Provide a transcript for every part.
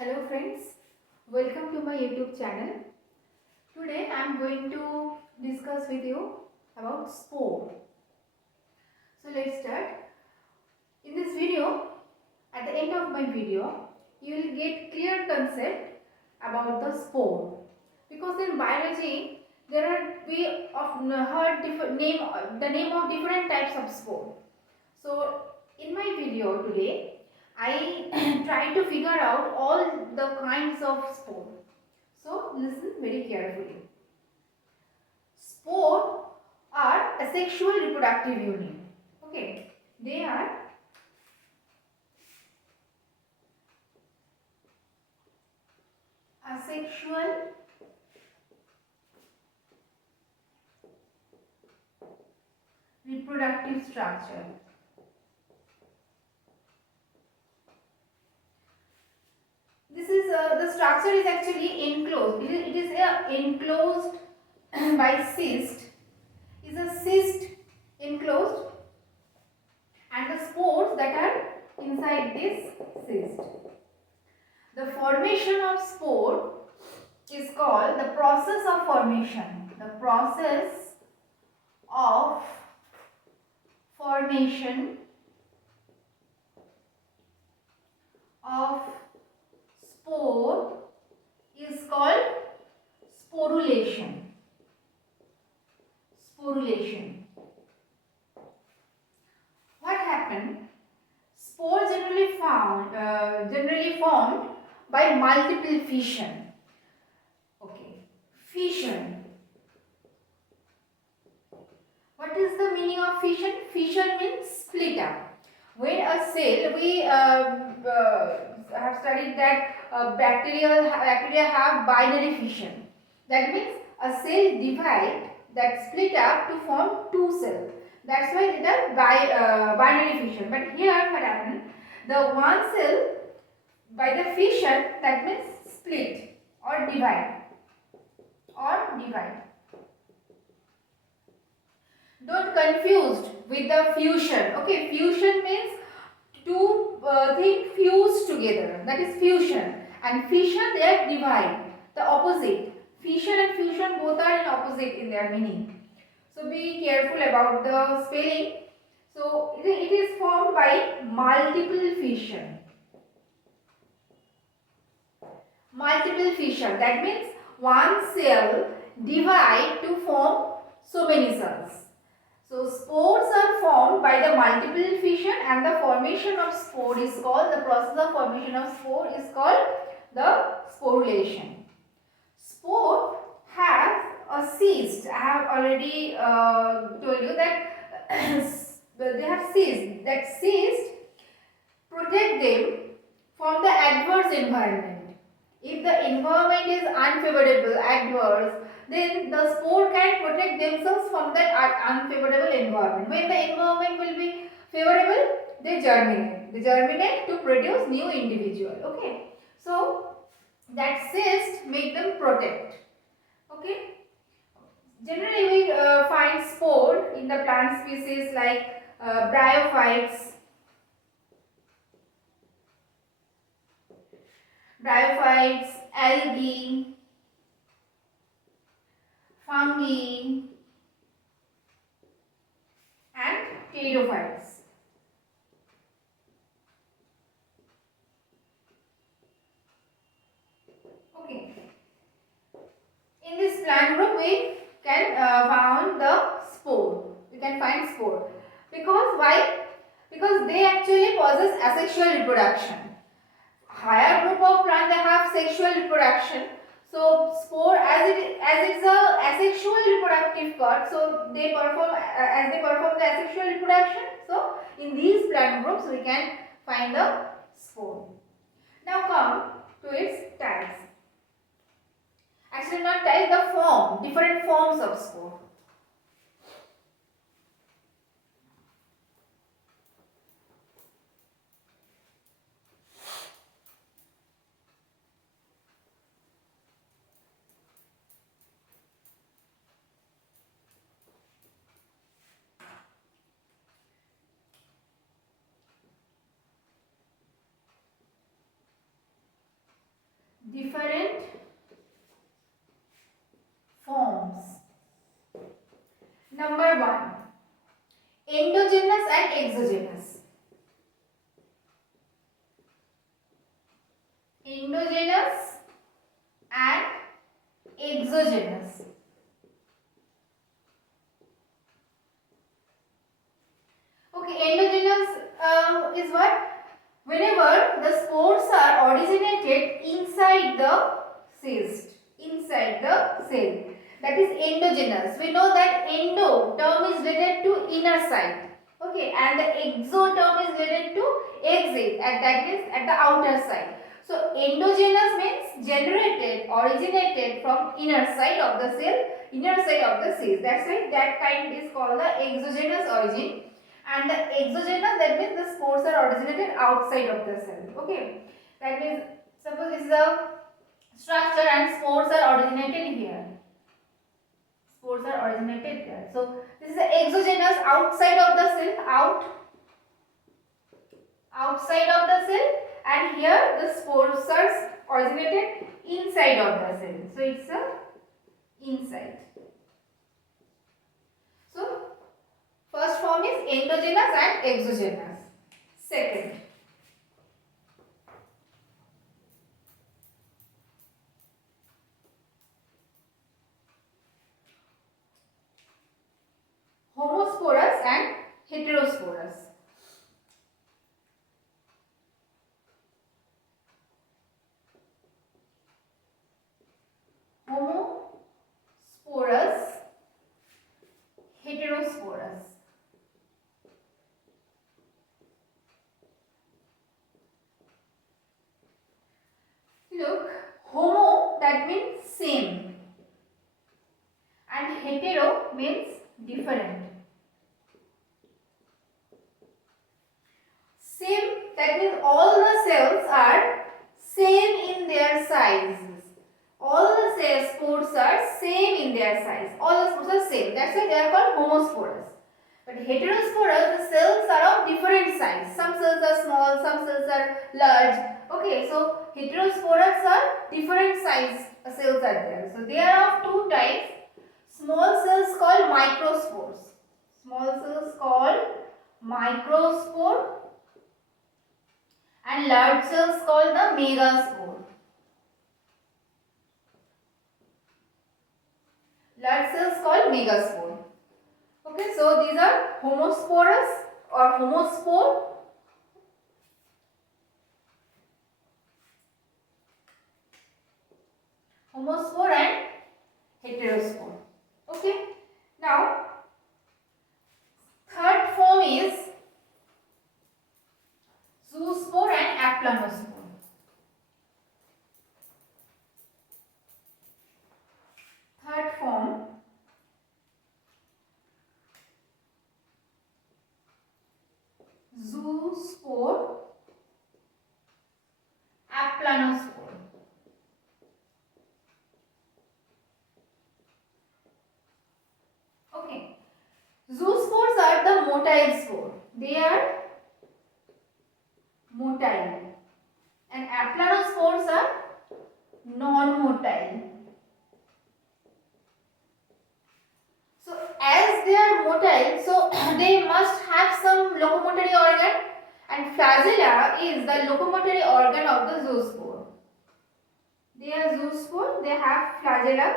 Hello friends, welcome to my YouTube channel. Today I am going to discuss with you about spore. So let's start. In this video, at the end of my video, you will get clear concept about the spore. Because in biology, we often heard the name of different types of spore. So in my video today, I try to figure out all the kinds of spore. So listen very carefully. Spore are asexual reproductive unit. Okay, they are asexual reproductive structure. This is the structure is actually enclosed. It is enclosed by cyst. Is a cyst enclosed, and the spores that are inside this cyst. The formation of spore is called the process of formation. The process of formation of spore is called sporulation. Sporulation. What happened? Spore generally formed by multiple fission. Okay, fission. What is the meaning of fission? Fission means split up. When a cell, we have studied that bacteria have binary fission. That means a cell divide that split up to form two cells. That's why it is binary fission. But here what happened? The one cell by the fission, that means split or divide. Don't confused with the fusion. Okay, fusion means two things fused together. That is fusion. And fission, they are divide. The opposite. Fission and fusion both are in opposite in their meaning. So be careful about the spelling. So it is formed by multiple fission. Multiple fission. That means one cell divide to form so many cells. So spores are formed by the multiple fission, and the formation of spore is called, the process of formation of spore is called the sporulation. Spore has a cyst. I have already told you that they have cyst. That cyst protect them from the adverse environment. If the environment is unfavorable, adverse, then the spore can protect themselves from that unfavorable environment. When the environment will be favorable, they germinate. They germinate to produce new individual. Okay. So that cyst make them protect. Okay. Generally, we find spore in the plant species like bryophytes, algae, fungi, and pteridophytes. Okay. In this plant group, we can find the spore. We can find spore. Because why? Because they actually possess asexual reproduction. Higher group of plant, they have sexual reproduction. So spore, as it's a asexual reproductive part, so they perform the asexual reproduction. So in these plant groups, we can find the spore. Now come to its types. Actually, not types, the form, different forms of spore. Number 1. Endogenous and exogenous. Endogenous and exogenous. Okay, endogenous is what? Whenever the spores are originated inside the cyst, inside the cell, that is endogenous. We know that endo term is related to inner side, okay, and the exo term is related to exit, and that means at the outer side. So endogenous means generated, originated from inner side of the cell, inner side of the cyst. That's why that kind is called the exogenous origin. And the exogenous, that means the spores are originated outside of the cell. Okay, that means suppose this is a structure and spores are originated here. Spores are originated there. So this is the exogenous, outside of the cell, outside of the cell, and here the spores are originated inside of the cell. So it's a inside. So first form is endogenous and exogenous. Second, homosporous and heterosporous. Homosporous, heterosporous. Look, homo, that means same, and hetero means different. Same, that means all the cells are same in their sizes. All the spores are same in their size. All the spores are same. That's why they are called homosporous. But heterosporous, the cells are of different size. Some cells are small, some cells are large. Okay, so heterosporous are different size cells are there. So they are of two types. Small cells called microspores. Small cells called microspore, and large cells called the megaspore. Large cells called megaspore. Okay, so these are homosporous or homospore. Homospore and heterospore. Okay, now third form is zoospore and aplanospore. Third form, zoospore, aplanospore. Okay, zoospores are the motile spore. They are motile, and aplanospores are non-motile. So as they are motile, so they must have some locomotory organ, and flagella is the locomotory organ of the zoospore. They are zoospore, they have flagella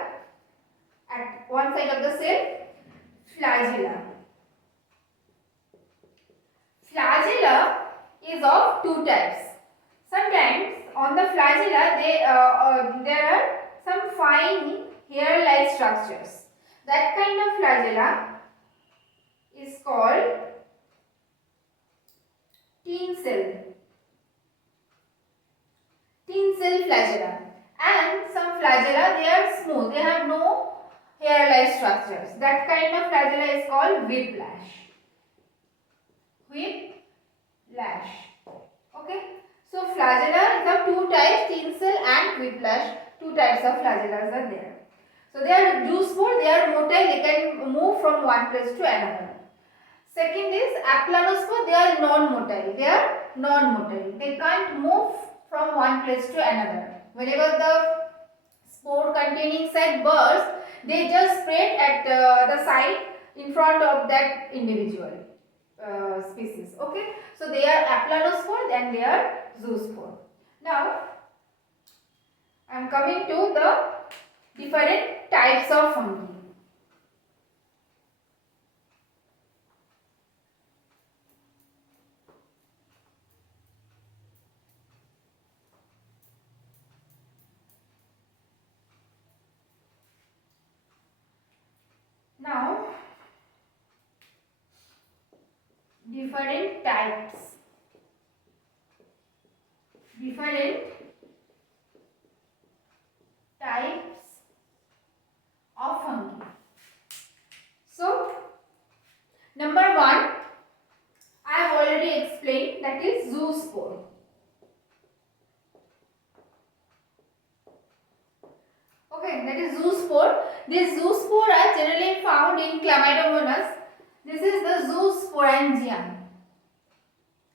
at one side of the cell, flagella. Flagella is of two types. Sometimes on the flagella there are some fine hair-like structures. That kind of flagella is called tinsel flagella, and some flagella they are smooth, they have no hair-like structures. That kind of flagella is called whiplash. Whiplash. Okay. So flagella is of two types, tinsel and whiplash. Two types of flagellas are there. So they are zoospore, they are motile, they can move from one place to another. Second is aplanospore, they are non-motile. They are non-motile. They can't move from one place to another. Whenever the spore containing sac bursts, they just spread at the side in front of that individual species. Okay, so they are aplanospore and they are zoospore. Now I am coming to the different types of fungi. Now different types of fungi. So number one I have already explained, that is zoospore. Okay, that is zoospore. These zoospore are generally found in Chlamydomonas. This is the zoosporangium,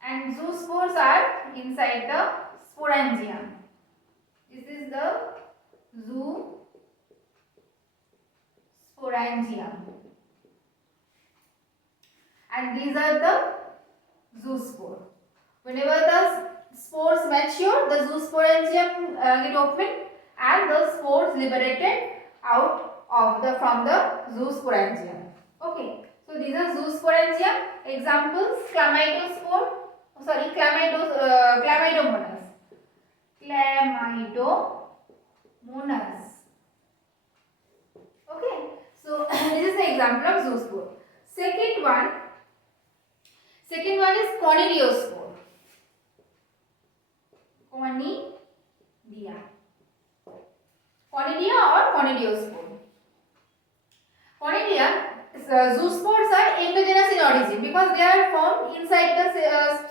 and zoospores are inside the sporangium. This is the zoosporangium, and these are the zoospore. Whenever the spores mature, the zoosporangium get open and the spores liberated out of from the zoosporangium. Okay, so these are zoosporangium. Examples: chlamydospore, chlamydomonas. Chlamydomonas. Okay, so this is the example of zoospore. Second one is conidiospore. Conidia or conidiospore. Conidia, zoospores are endogenous in origin because they are formed inside the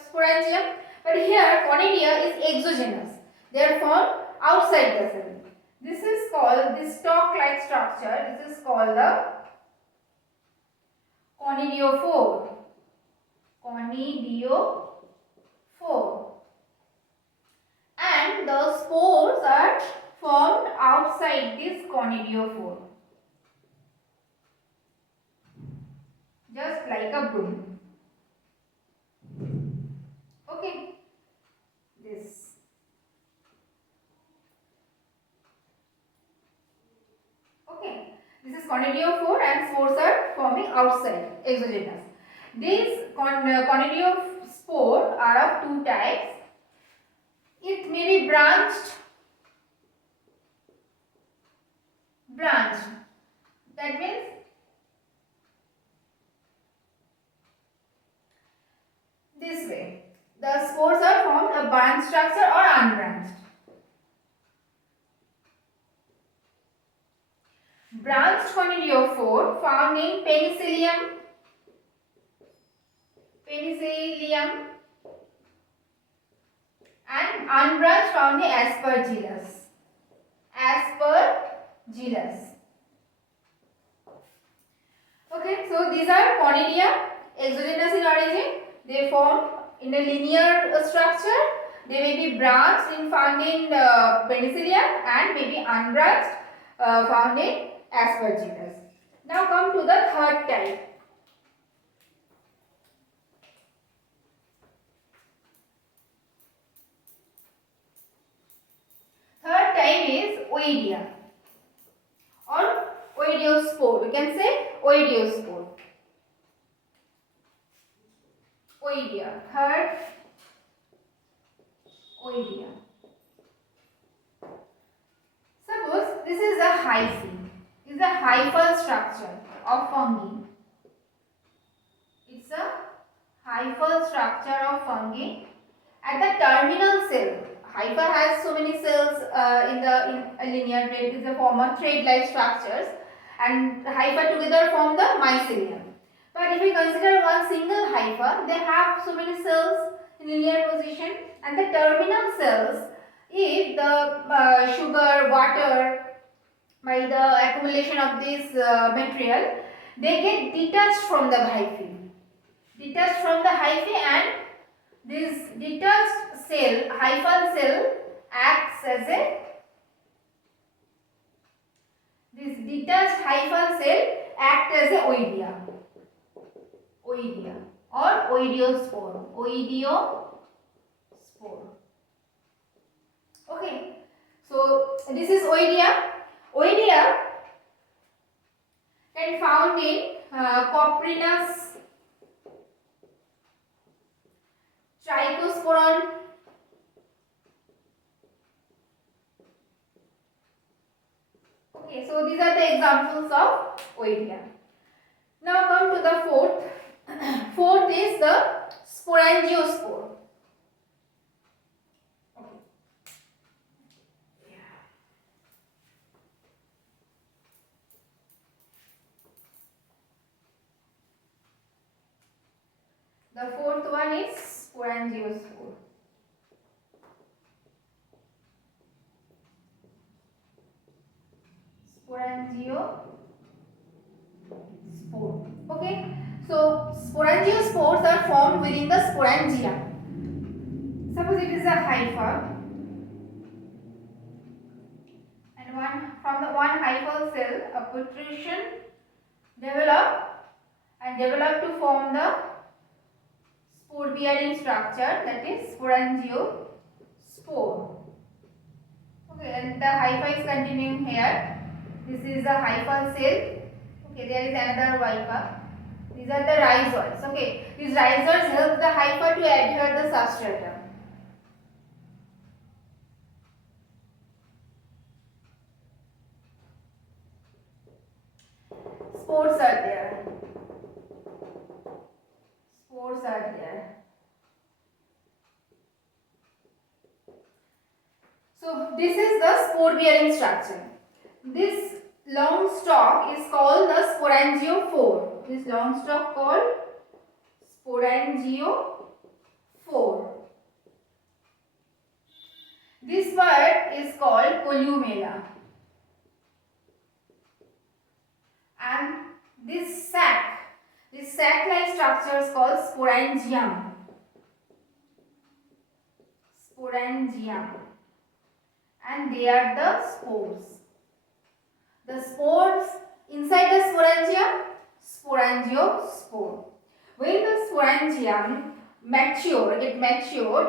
sporangium, but here conidia is exogenous. They are formed outside the cell. This is called, this stalk-like structure, this is called the conidiophore. And the spores are formed outside this conidiophore, just like a broom. Okay, this. Okay, this is conidiophore and spores are forming outside, exogenous. These conidiospore are of two types. It may be branched. That means this way. The spores are formed a branched structure or unbranched. Branched conidiophore found in Penicillium and unbranched found in Aspergillus. Okay, so these are conidia, exogenous in origin. They form in a linear structure. They may be branched in found in Penicillium and may be unbranched found in Aspergillus. Now come to the third type. Third type is oidia or oidiospore. We can say oidiospore. Oidia. Third, oidia. Suppose this is a hyphae. This is a hyphal structure of fungi. It's a hyphal structure of fungi. At the terminal cell, hypha has so many cells in a linear thread. It is a form of thread-like structures, and hypha together form the mycelium. But if we consider one single hypha, they have so many cells in linear position, and the terminal cells, if the sugar, water, by the accumulation of this material, they get detached from the hyphae. And this detached cell, hyphal cell, acts as a oidia. Oidea or oidiospore. Oidiospore. Okay. So this is Oidea. Oidea can found in Coprinus, Trichosporon, okay, so these are the examples of Oidea. Now come to the fourth. Fourth is the Sporangiospore. Okay. The fourth one is Sporangiospore. Sporangiospore. Okay. So sporangiospores are formed within the sporangia. Suppose it is a hypha, and from the one hyphal cell a protrusion develop to form the spore bearing structure, that is sporangiospore. Okay, and the hypha is continuing here. This is a hyphal cell. Okay, there is another hypha. These are the rhizoids. Okay, these rhizoids help the hypha to adhere the substratum. Spores are there. Spores are there. So this is the spore bearing structure. This long stalk is called the sporangiophore. This long stalk called sporangiophore. This part is called columella. And this sac-like structure is called sporangium. And they are the spores. The spores inside the sporangium, sporangiospore. When the sporangium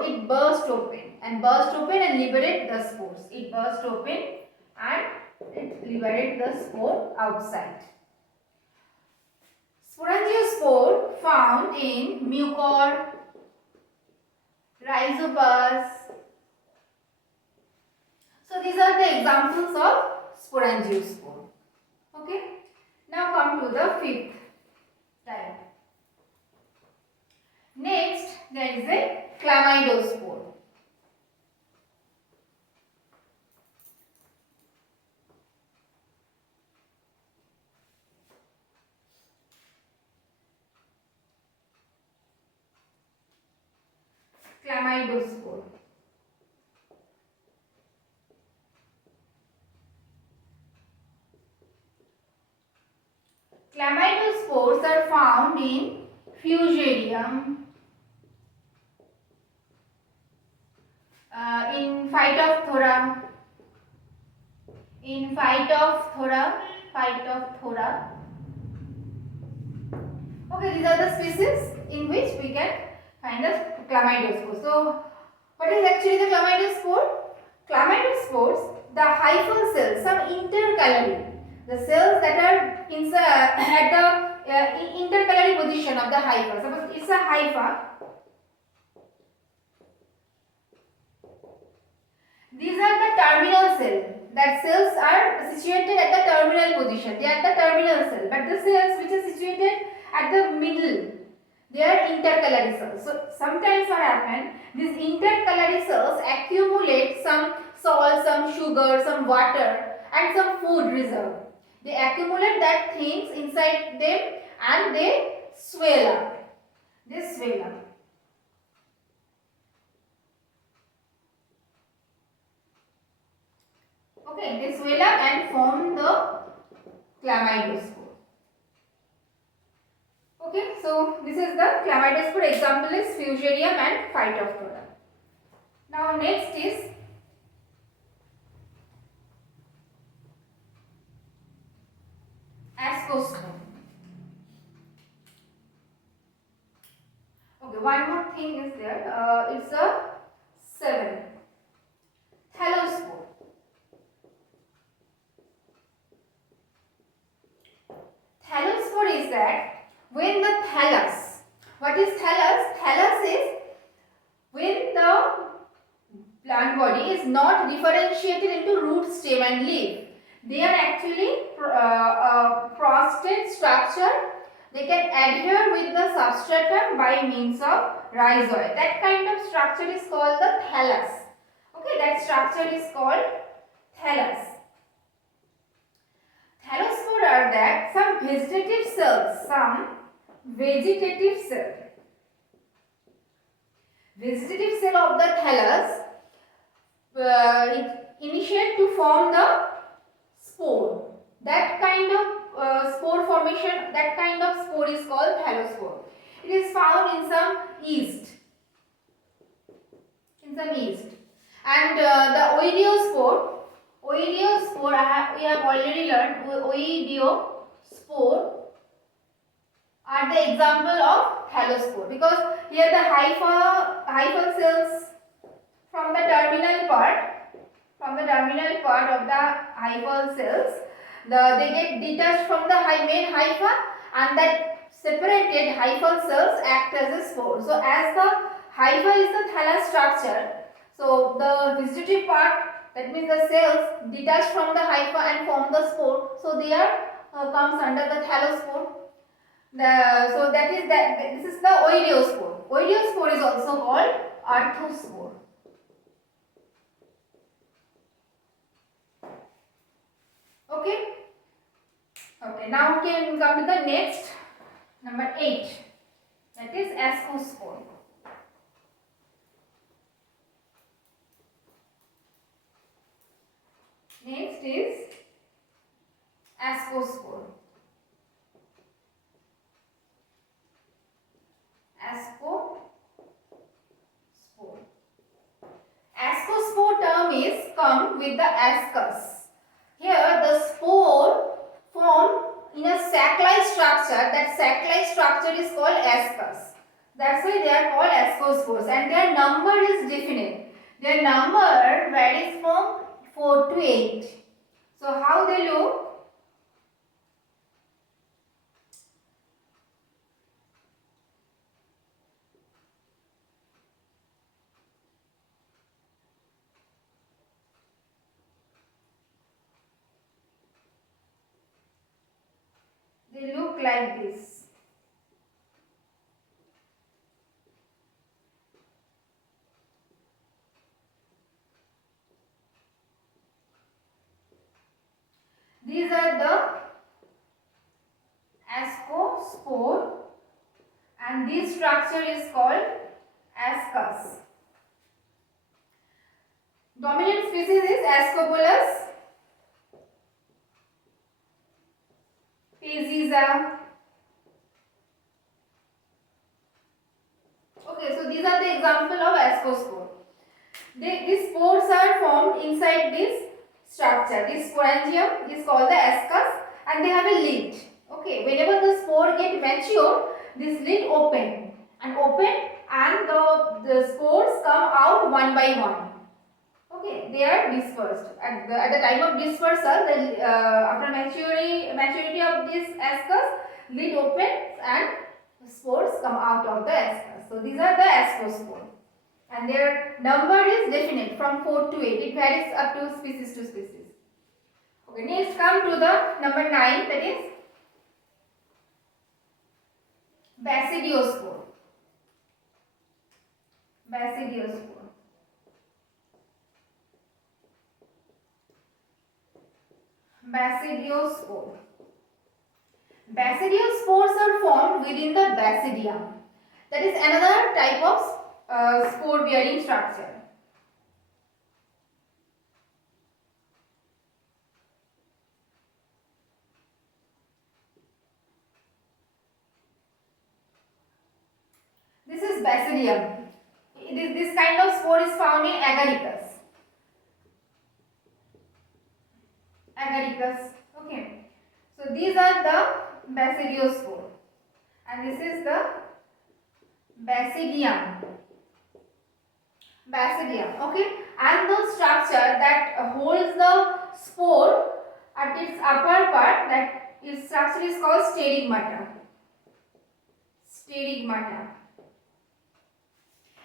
it burst open and liberate the spores. It burst open and it liberate the spore outside. Sporangiospore found in mucor, rhizopus. So these are the examples of sporangiospore. Okay. Now come to the fifth type. Next, there is a chlamydospore. Chlamydospore. Chlamydospores are found in Fusarium, in Phytophthora, Okay, these are the species in which we can find the chlamydospore. So, what is actually the chlamydospore? Chlamydospores, the hyphal cells, some intercalary, the cells that are inside at the intercalary position of the hypha. Suppose it's a hypha. These are the terminal cells. That cells are situated at the terminal position. They are the terminal cell. But the cells which are situated at the middle, they are intercalary cells. So sometimes what happens, these intercalary cells accumulate some salt, some sugar, some water and some food reserve. They accumulate that things inside them and they swell up. Okay, they swell up and form the chlamydospore. Okay, so this is the chlamydospore. Example is Fusarium and Phytophthora. Now next is ascospore. is that when the thallus, what is thallus? Thallus is when the plant body is not differentiated into root, stem and leaf. They are actually prostate structure. They can adhere with the substratum by means of rhizoid. That kind of structure is called the thallus. Okay, that structure is called thallus. Thallospore are that some vegetative cells, Vegetative cell of the thallus it initiate to form the spore. That kind of spore formation, that kind of spore is called thallospore. It is found in some yeast. And the oidiospore, we have already learned oidiospore are the example of thallospore, because here the hyphal cells from the terminal part of the hyphal cells, they get detached from the main hypha, and that separated hyphal cells act as a spore. So as the hypha is the thallus structure, so the vegetative part, that means the cells detach from the hypha and form the spore, so they are comes under the thallospore. So this is the oidiospore. Oidiospore is also called arthospore. Okay, now we can come to the next, number 8, that is ascospore. Next is ascospore. Ascospore term is come with the ascus. Here the spore formed in a sac-like structure. That sac-like structure is called ascus. That's why they are called ascospores, and their number is definite. Their number varies from 4 to 8. So how they look? They look like this. These are the ascospore, and this structure is called ascus. Dominant species is Ascobolus, Peziza. Okay, so these are the example of ascospore. These spores are formed inside this structure. This sporangium is called the ascus, and they have a lid. Okay, whenever the spore get mature, this lid open, and the spores come out one by one. Okay, they are dispersed. At the time of dispersal, after maturity of this ascus, lid opens and spores come out of the ascus. So these are the ascospore, and their number is definite from 4 to 8. It varies up to species to species. Okay, next come to the number 9, that is Basidiospore. Basidiospores are formed within the basidium. That is another type of spore bearing structure. This is basidium. This kind of spore is found in agaricus. Okay. So these are the basidiospore, and this is the basidium. Okay, and the structure that holds the spore at its upper part, that its structure is called stegmata. Stigmata.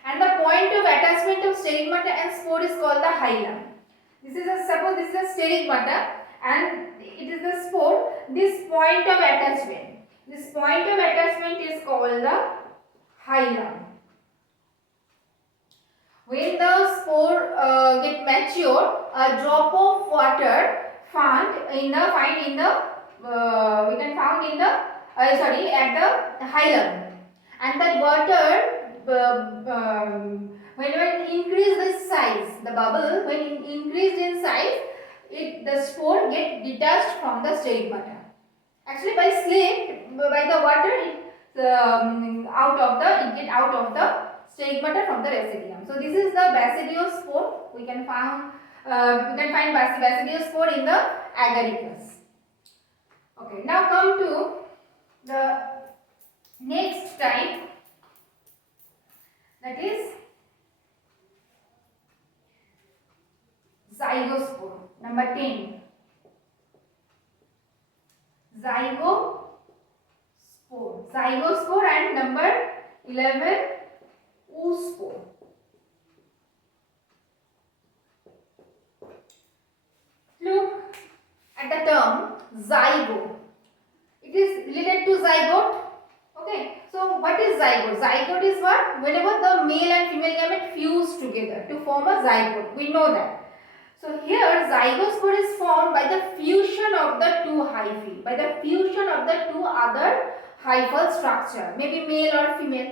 And the point of attachment of stigmata and spore is called the hilum. Suppose this is a stigmata and it is the spore. This point of attachment is called the hilum. When the spore get mature, a drop of water at the hilum, and that water whenever it increase the size, the bubble when it increased in size, the spore get detached from the stigmata. Actually, by the water, it get out of the stigmata from the residuum. So this is the basidiospore. We can find basidiospore in the agaricus. Okay, now come to the next type, that is zygospore. Number 10. Zygospore, and number 11, oospore. Look at the term zygo. It is related to zygote. Okay. So what is zygote? Zygote is what? Whenever the male and female gamete fuse together to form a zygote. We know that. So here zygospore is formed by the fusion of the two hyphae, by the fusion of the two other hyphal structure, maybe male or female.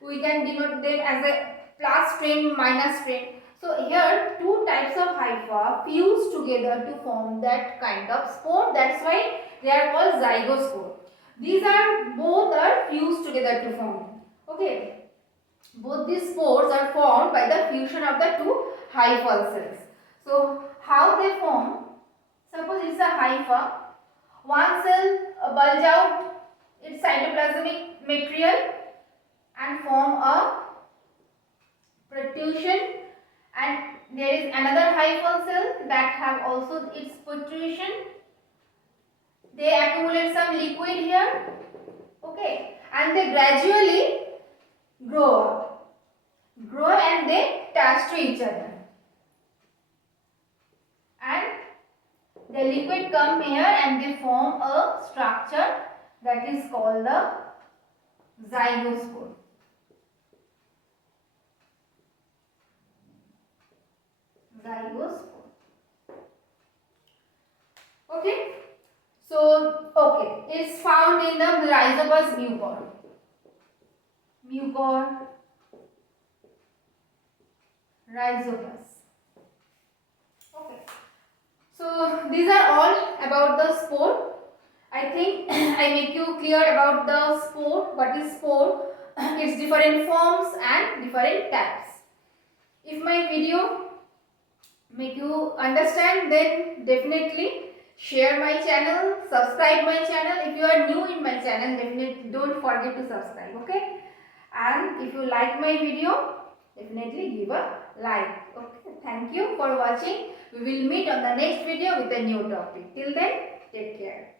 We can denote them as a plus strain, minus strain. So here two types of hypha fuse together to form that kind of spore. That's why they are called zygospore. These are both are fused together to form. Okay. Both these spores are formed by the fusion of the two hyphal cells. So how they form? Suppose it's a hypha. One cell bulge out its cytoplasmic material and form a protrusion, and there is another hyphal cell that have also its protrusion. They accumulate some liquid here, okay, and they gradually grow and they touch to each other, and the liquid come here and they form a structure that is called the zygospore. Okay. So, it's found in the rhizopus mucor, rhizopus. Okay. So, these are all about the spore. I think I make you clear about the spore. What is spore? Its different forms and different types. If my video make you understand, then definitely share my channel, subscribe my channel. If you are new in my channel, definitely don't forget to subscribe, okay? And if you like my video, definitely give a like. Okay, thank you for watching. We will meet on the next video with a new topic. Till then, take care.